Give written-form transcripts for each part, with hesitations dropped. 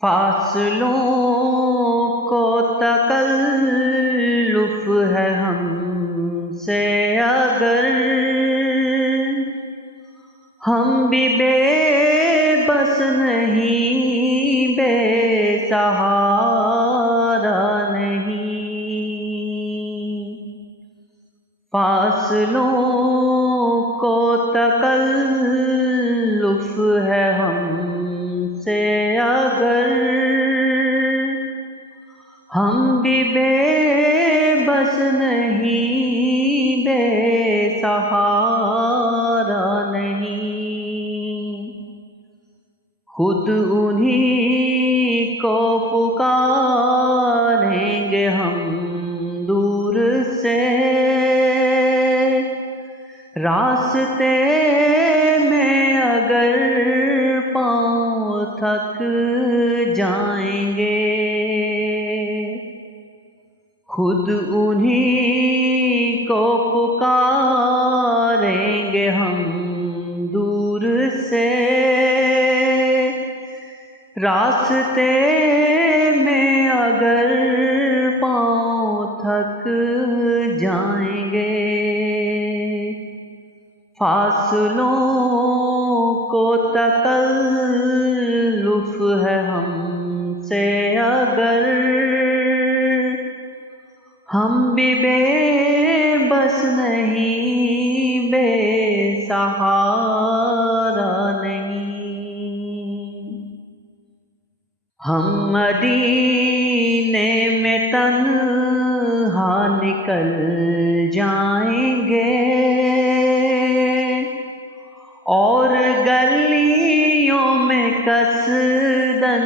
فاصلوں کو تکلف ہے ہم سے اگر ہم بھی بے بس نہیں، بے سہارا نہیں۔ فاصلوں کو تکلف ہے ہم سے اگر ہم بھی بے بس نہیں، بے سہارا نہیں۔ خود انہی کو پکاریں گے ہم دور سے، راستے میں اگر پاؤں تھک جائیں گے۔ خود انہی کو پکاریں گے ہم دور سے، راستے میں اگر پاؤں تھک جائیں گے۔ فاصلوں کو تکلف ہے ہم سے اگر ہم بھی بے بس نہیں، بے سہارا نہیں۔ ہم مدینے میں تنہا نکل جائیں گے اور گلیوں میں قصداً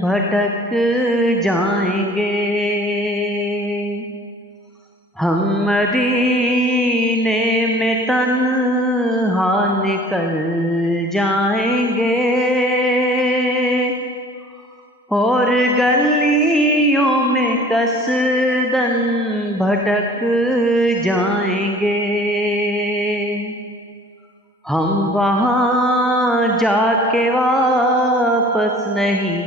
بھٹک جائیں گے۔ ہم مدینے میں تنہا نکل جائیں گے اور گلیوں میں قصداً بھٹک جائیں گے۔ ہم وہاں جا کے واپس نہیں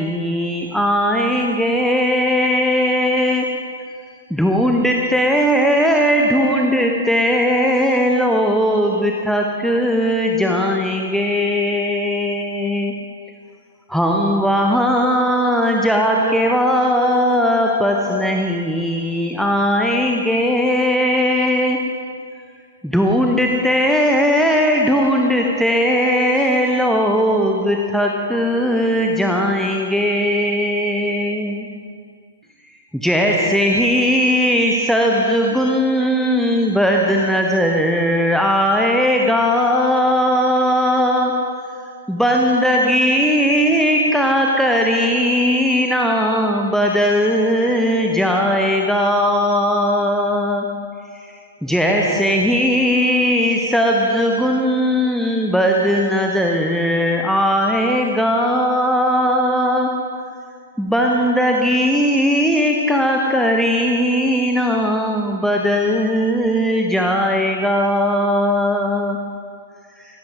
آئیں گے، ڈھونڈتے ڈھونڈتے لوگ تھک جائیں گے۔ ہم وہاں جا کے واپس نہیں آئیں گے، ڈھونڈتے ڈھونڈتے لوگ تھک جائیں گے۔ جیسے ہی سبز گنبد نظر آئے گا، بندگی کا کرینہ بدل جائے گا۔ جیسے ہی سبز گنبد نظر آئے گا، بندگی کا کرینہ بدل جائے گا۔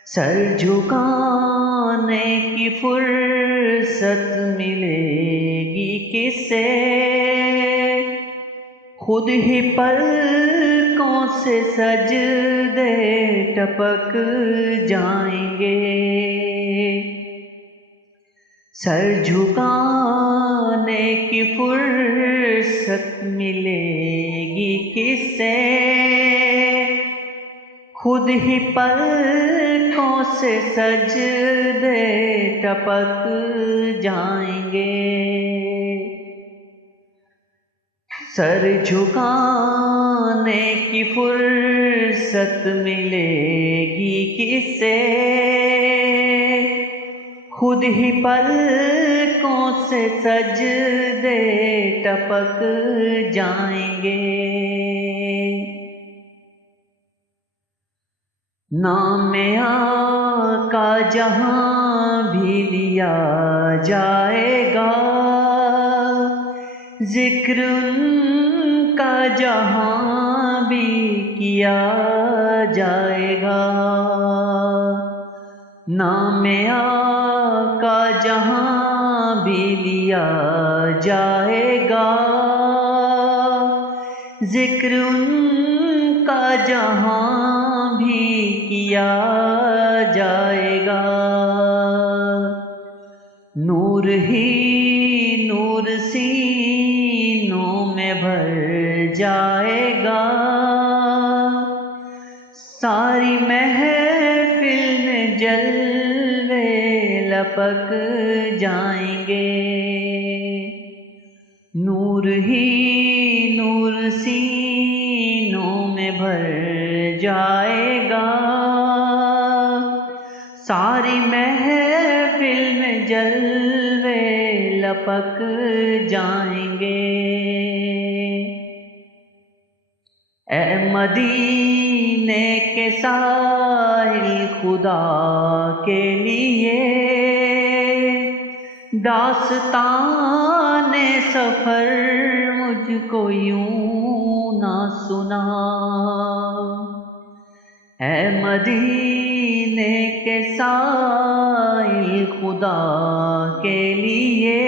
سر جھکانے کی فرصت ملے گی کسے، خود ہی پلکوں سے سجدے ٹپک جائیں گے۔ سر جھکانے کی فرصت ملے گی کسے، خود ہی پلکوں سے سجدے ٹپک جائیں گے۔ سر جھکانے کی فرصت ملے گی کسے، خود ہی پلکوں سے سجدے ٹپک جائیں گے۔ نام آقا جہاں بھی لیا جائے گا، ذکر ان کا جہاں بھی کیا جائے گا۔ نام آقا جہاں بھی بھی لیا جائے گا، ذکر ان کا جہاں بھی کیا جائے گا۔ نور ہی نور سینوں میں بھر جائے گا، ساری محفل میں جلوے لپک جائیں گے۔ نور ہی نور سینوں میں بھر جائے گا، ساری محفل میں جلوے لپک جائیں گے۔ اے مدینے کے ساحل خدا کے لیے داستان سفر مجھ کو یوں نہ سنا۔ اے مدینے کے ساحل خدا کے لیے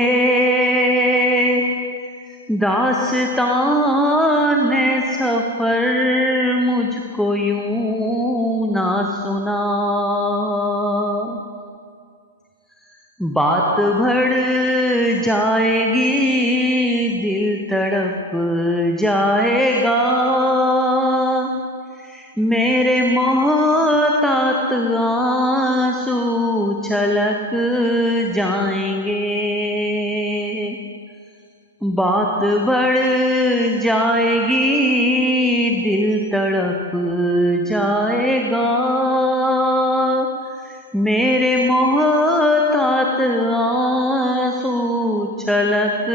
داستان سفر مجھ کو یوں نہ سنا۔ بات بڑھ جائے گی دل تڑپ جائے گا، میرے محتاط آنسو چھلک جائیں گے۔ بات بڑھ جائے گی دل تڑپ جائے گا، میرے محتاط آنسو چھلک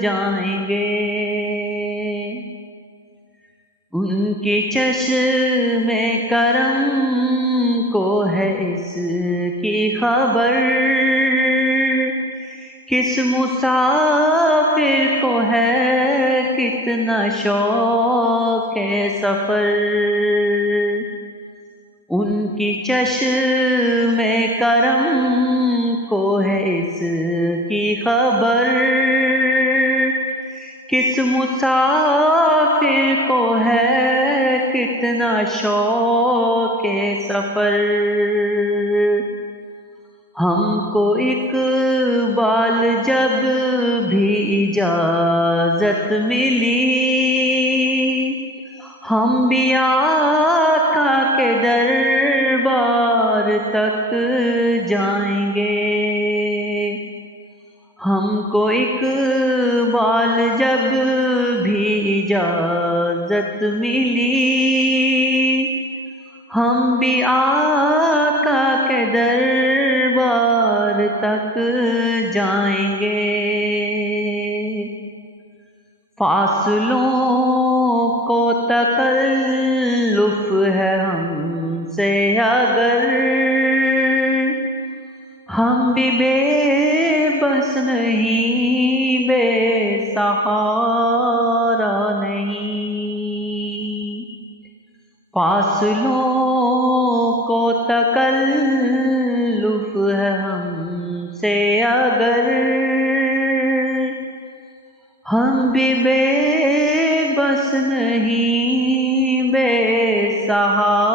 جائیں گے۔ ان کی چشم کرم کو ہے اس کی خبر، کس مسافر کو ہے کتنا شوق سفر۔ ان کی چشم کرم کو ہے اس کی خبر، کس مسافر کو ہے کتنا شوق سفر۔ ہم کو اقبال جب بھی اجازت ملی، ہم بھی آقا کے دربار تک جائیں گے۔ ہم کو اقبال جب بھی اجازت ملی، ہم بھی آقا کے دربار تک جائیں گے۔ فاصلوں کو تکلف ہے ہم سے اگر، ہم بھی بے بس نہیں، بے سہارا نہیں۔ فاصلوں کو تکلف ہے ہم سے اگر، ہم بھی بے بس نہیں، بے سہارا